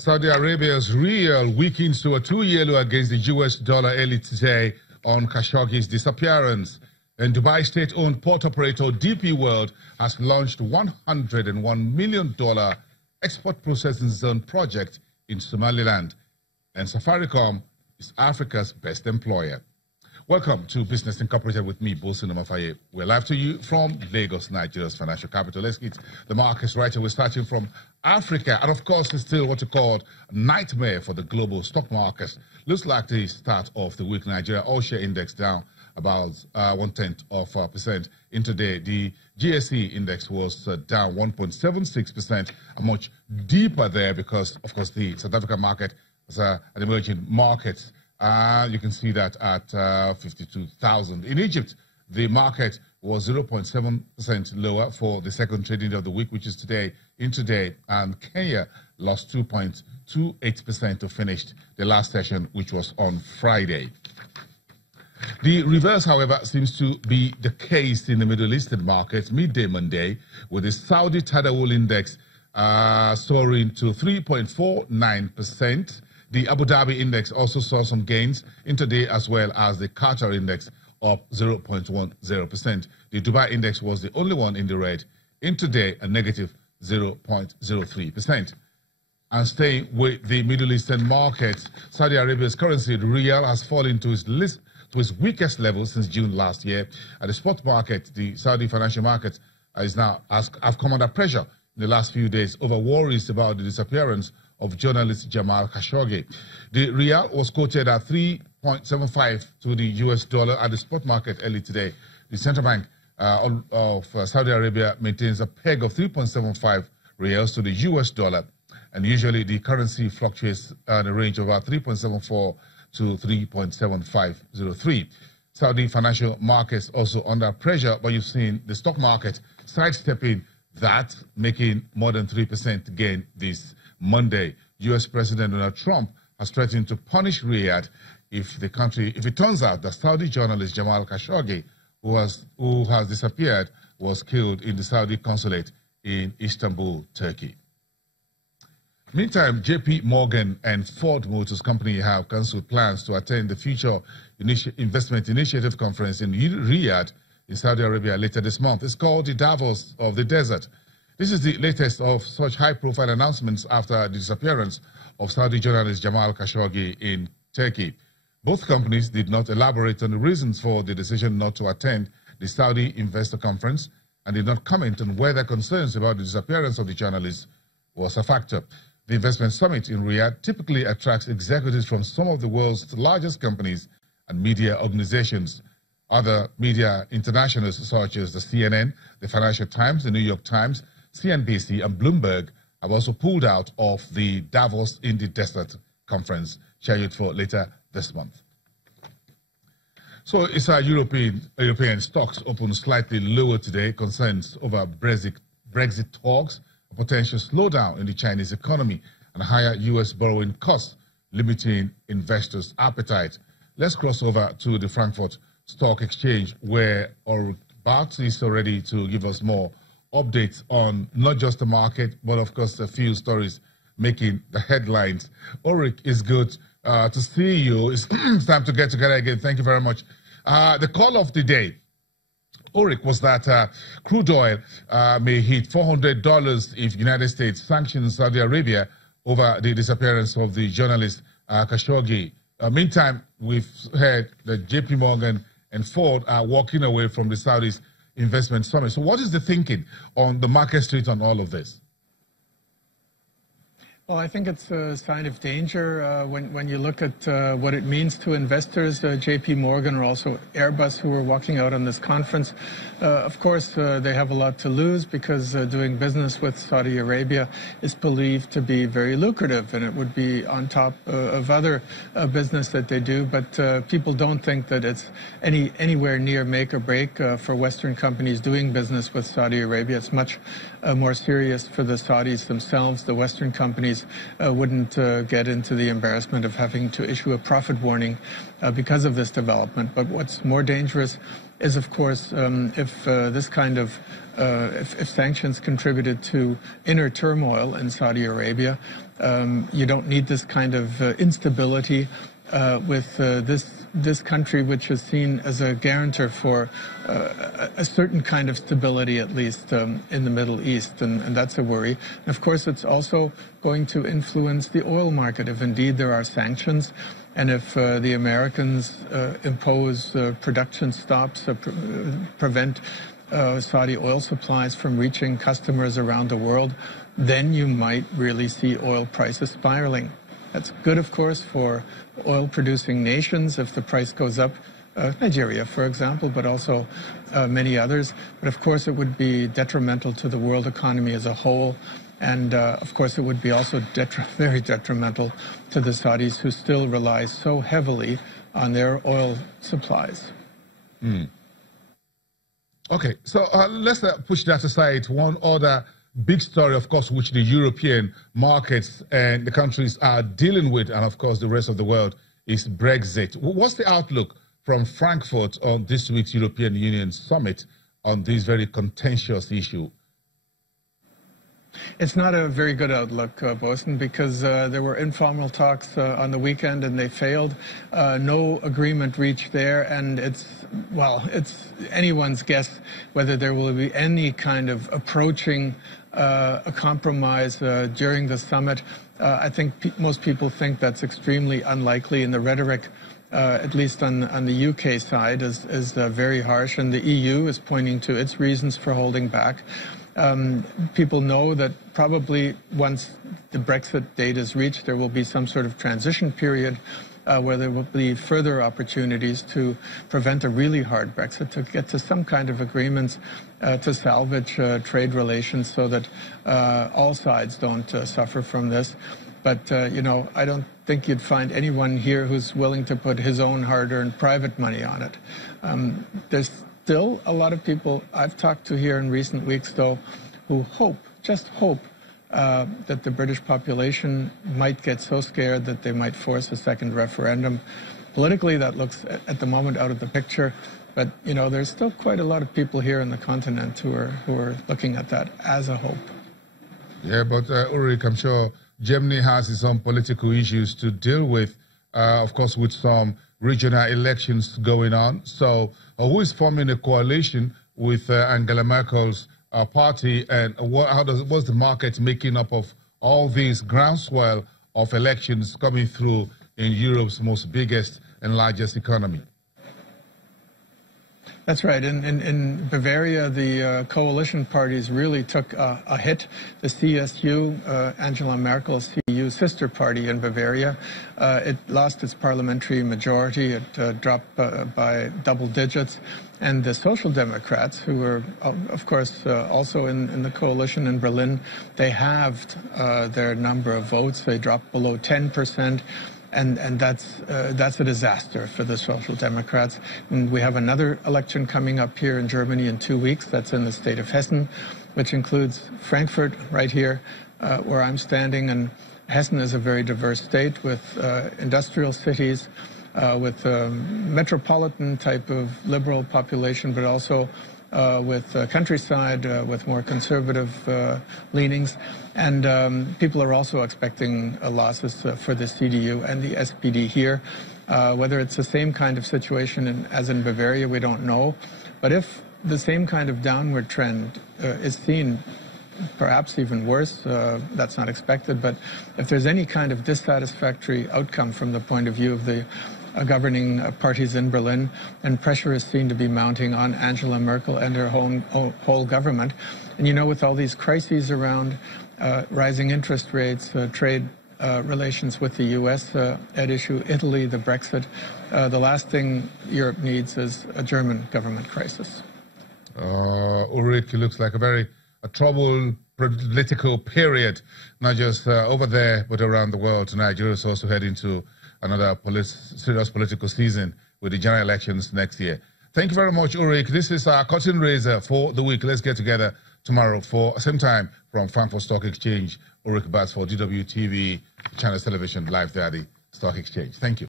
Saudi Arabia's rial weakens to a two-year low against the US dollar early today on Khashoggi's disappearance. And Dubai state-owned port operator DP World has launched $101 million export processing zone project in Somaliland. And Safaricom is Africa's best employer. Welcome to Business Incorporated with me, Bosun Omafaye. We're live to you from Lagos, Nigeria's financial capital. Let's get the markets right. We're starting from Africa. And of course, it's still what you call a nightmare for the global stock markets. Looks like the start of the week. Nigeria all-share index down about 0.1%. Intraday, the GSE index was down 1.76%, much deeper there because, of course, the South African market was an emerging market. You can see that at 52,000. In Egypt, the market was 0.7% lower for the second trading day of the week, which is today, intraday, and Kenya lost 2.28% to finish the last session, which was on Friday. The reverse, however, seems to be the case in the Middle Eastern markets midday Monday, with the Saudi Tadawul index soaring to 3.49%. The Abu Dhabi index also saw some gains intraday, as well as the Qatar index up 0.10%. The Dubai index was the only one in the red, intraday a negative 0.03%. And staying with the Middle Eastern markets, Saudi Arabia's currency, the rial, has fallen to its weakest level since June last year. At the spot market, the Saudi financial market have come under pressure in the last few days over worries about the disappearance of journalist Jamal Khashoggi. The rial was quoted at 3.75 to the US dollar at the spot market early today. The central bank of Saudi Arabia maintains a peg of 3.75 rials to the US dollar, and usually the currency fluctuates in a range of about 3.74 to 3.7503. Saudi financial markets also under pressure, but you've seen the stock market sidestepping that, making more than 3% gain this Monday. U.S. President Donald Trump has threatened to punish Riyadh if it turns out that Saudi journalist Jamal Khashoggi, who has disappeared, was killed in the Saudi consulate in Istanbul, Turkey. Meantime, JP Morgan and Ford Motors Company have cancelled plans to attend the Future Investment Initiative Conference in Riyadh in Saudi Arabia later this month. It's called the Davos of the Desert. This is the latest of such high-profile announcements after the disappearance of Saudi journalist Jamal Khashoggi in Turkey. Both companies did not elaborate on the reasons for the decision not to attend the Saudi Investor Conference and did not comment on whether concerns about the disappearance of the journalist was a factor. The investment summit in Riyadh typically attracts executives from some of the world's largest companies and media organizations. Other media internationals such as the CNN, the Financial Times, the New York Times, CNBC and Bloomberg have also pulled out of the Davos in the Desert conference scheduled for later this month. So it's our European stocks open slightly lower today. Concerns over Brexit talks, a potential slowdown in the Chinese economy, and higher U.S. borrowing costs limiting investors' appetite. Let's cross over to the Frankfurt Stock Exchange, where Bart is ready to give us more updates on not just the market, but of course a few stories making the headlines. Ulrich, it's good to see you. It's time to get together again. Thank you very much. The call of the day, Ulrich, was that crude oil may hit $400 if United States sanctions Saudi Arabia over the disappearance of the journalist Khashoggi. Meantime, we've heard that JP Morgan and Ford are walking away from the Saudis' investment summit. So what is the thinking on the market street on all of this? Well, I think it's a sign of danger when you look at what it means to investors. JP Morgan or also Airbus, who are walking out on this conference, of course, they have a lot to lose because doing business with Saudi Arabia is believed to be very lucrative, and it would be on top of other business that they do. But people don't think that it's anywhere near make or break for Western companies doing business with Saudi Arabia. It's much more serious for the Saudis themselves. The Western companies wouldn't get into the embarrassment of having to issue a profit warning because of this development. But what's more dangerous is, of course, if this kind of if sanctions contributed to inner turmoil in Saudi Arabia, you don't need this kind of instability with this country, which is seen as a guarantor for a certain kind of stability, at least in the Middle East, and that's a worry. And of course, it's also going to influence the oil market if indeed there are sanctions. And if the Americans impose production stops, prevent Saudi oil supplies from reaching customers around the world, then you might really see oil prices spiraling. That's good, of course, for oil-producing nations if the price goes up, Nigeria, for example, but also many others. But of course, it would be detrimental to the world economy as a whole. And of course, it would be also very detrimental to the Saudis, who still rely so heavily on their oil supplies. Okay, so let's push that aside. One other big story, of course, which the European markets and the countries are dealing with, and of course the rest of the world, is Brexit. What's the outlook from Frankfurt on this week's European Union summit on this very contentious issue? It's not a very good outlook, Bosun, because there were informal talks on the weekend and they failed. No agreement reached there, and it's anyone's guess whether there will be any kind of approaching a compromise during the summit. I think most people think that's extremely unlikely, and the rhetoric, at least on the UK side, is very harsh, and the EU is pointing to its reasons for holding back. People know that probably once the Brexit date is reached, there will be some sort of transition period where there will be further opportunities to prevent a really hard Brexit, to get to some kind of agreements to salvage trade relations so that all sides don't suffer from this. But, I don't think you'd find anyone here who's willing to put his own hard-earned private money on it. There's still a lot of people I've talked to here in recent weeks, though, who just hope, that the British population might get so scared that they might force a second referendum. Politically, that looks at the moment out of the picture, but there's still quite a lot of people here in the continent who are looking at that as a hope. Yeah, but Ulrich, I'm sure Germany has its own political issues to deal with, of course, with some regional elections going on. So who is forming a coalition with Angela Merkel's party, and what's the market making up of all these groundswell of elections coming through in Europe's most biggest and largest economy? That's right. In Bavaria, the coalition parties really took a hit. The CSU, Angela Merkel's CDU sister party in Bavaria, it lost its parliamentary majority. It dropped by double digits. And the Social Democrats, who were, of course, also in the coalition in Berlin, they halved their number of votes. They dropped below 10%. And that's a disaster for the Social Democrats. And we have another election coming up here in Germany in 2 weeks. That's in the state of Hessen, which includes Frankfurt right here, where I'm standing. And Hessen is a very diverse state with industrial cities, with metropolitan type of liberal population, but also with countryside, with more conservative leanings. And people are also expecting losses for the CDU and the SPD here. Whether it's the same kind of situation as in Bavaria, we don't know. But if the same kind of downward trend is seen, perhaps even worse, that's not expected. But if there's any kind of dissatisfactory outcome from the point of view of the governing parties in Berlin, and pressure is seen to be mounting on Angela Merkel and her whole government. And with all these crises around rising interest rates, trade relations with the U.S. At issue, Italy, the Brexit, the last thing Europe needs is a German government crisis. Ulrich, it looks like a troubled political period, not just over there, but around the world. Nigeria is also heading to another serious political season with the general elections next year. Thank you very much, Ulrich. This is our curtain raiser for the week. Let's get together tomorrow for same time from Frankfurt Stock Exchange. Ulrich Batz for DWTV, Channels Television, live there at the Stock Exchange. Thank you.